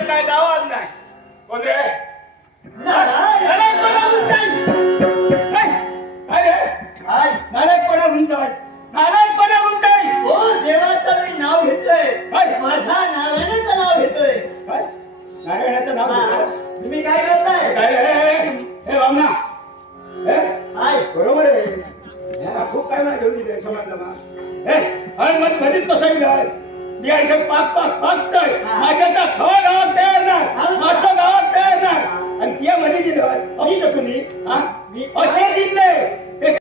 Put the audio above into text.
काय गावात नाही कोण रे नाव घेतोय माझ्या नारायणाचं नाव घेतोय नारायणाचं नाव तुम्ही काय करताय काय हे वामना बरोबर आहे खूप काय नाही घेऊन दिले समजलं मग मधीच बसायला मी असं पाक पाक पाकतोय माझ्याचा खवा गावात तयार नाही